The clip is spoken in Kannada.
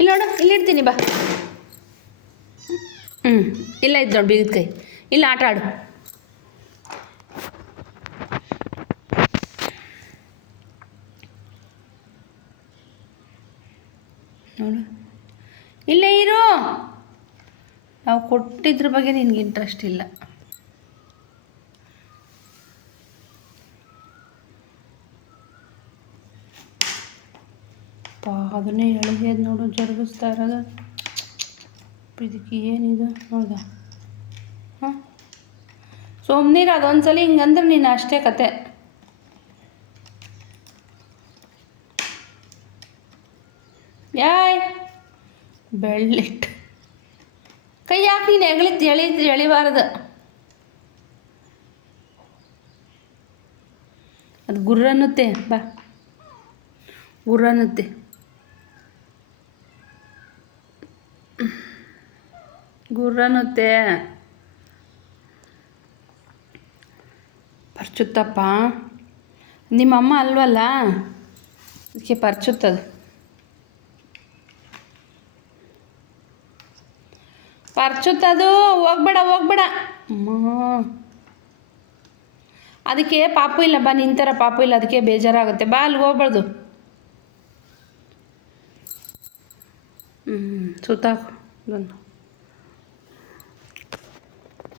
ಇಲ್ಲಿ ನೋಡು, ಇಲ್ಲಿ ಇಡ್ತೀನಿ ಬಾ. ಇಲ್ಲ ಇದ್ದು ನೋಡಿ ಬೀಗದ ಕೈ. ಇಲ್ಲ ಆಟ ಆಡು. ನೋಡು, ಇಲ್ಲೇ ಇರು. ನಾವು ಕೊಟ್ಟಿದ್ರ ಬಗ್ಗೆ ನಿನ್ಗೆ ಇಂಟ್ರೆಸ್ಟ್ ಇಲ್ಲ. ಅದನ್ನೇ ಎಳಗೆ ನೋಡು, ಜರುಗಿಸ್ತಾ ಇರೋದು. ಇದಕ್ಕೆ ಏನಿದು ಹೌದಾ? ಹಾಂ, ಸುಮ್ಮನಿರು. ಅದೊಂದ್ಸಲ ಹಿಂಗಂದ್ರೆ ನೀನು ಅಷ್ಟೇ ಕತೆ. ಯಾಯ್ ಬೆಳ್ಳಿಟ್ಟು ಕೈ ಯಾಕೆ ನೀನು ಎಳಿಬಾರದು. ಅದು ಗುರ್ರನ್ನುತ್ತೆ ಬಾ, ಗುರ್ರನ್ನುತ್ತೆ. ಗುರ್ರನ್ನುತ್ತೆ. ಪರ್ಚುತ್ತಪ್ಪ. ನಿಮ್ಮಮ್ಮ ಅಲ್ವಲ್ಲ, ಅದಕ್ಕೆ ಪರ್ಚುತ್ತದು. ಪರ್ಚುತ್ತದು. ಹೋಗ್ಬೇಡ. ಅದಕ್ಕೆ ಪಾಪು ಇಲ್ಲ ಬಾ, ನಿಂತರ ಪಾಪು ಇಲ್ಲ, ಅದಕ್ಕೆ ಬೇಜಾರಾಗುತ್ತೆ. ಬಾ, ಅಲ್ಲಿ ಹೋಗ್ಬಾರ್ದು. ಸುತ್ತಾಕು.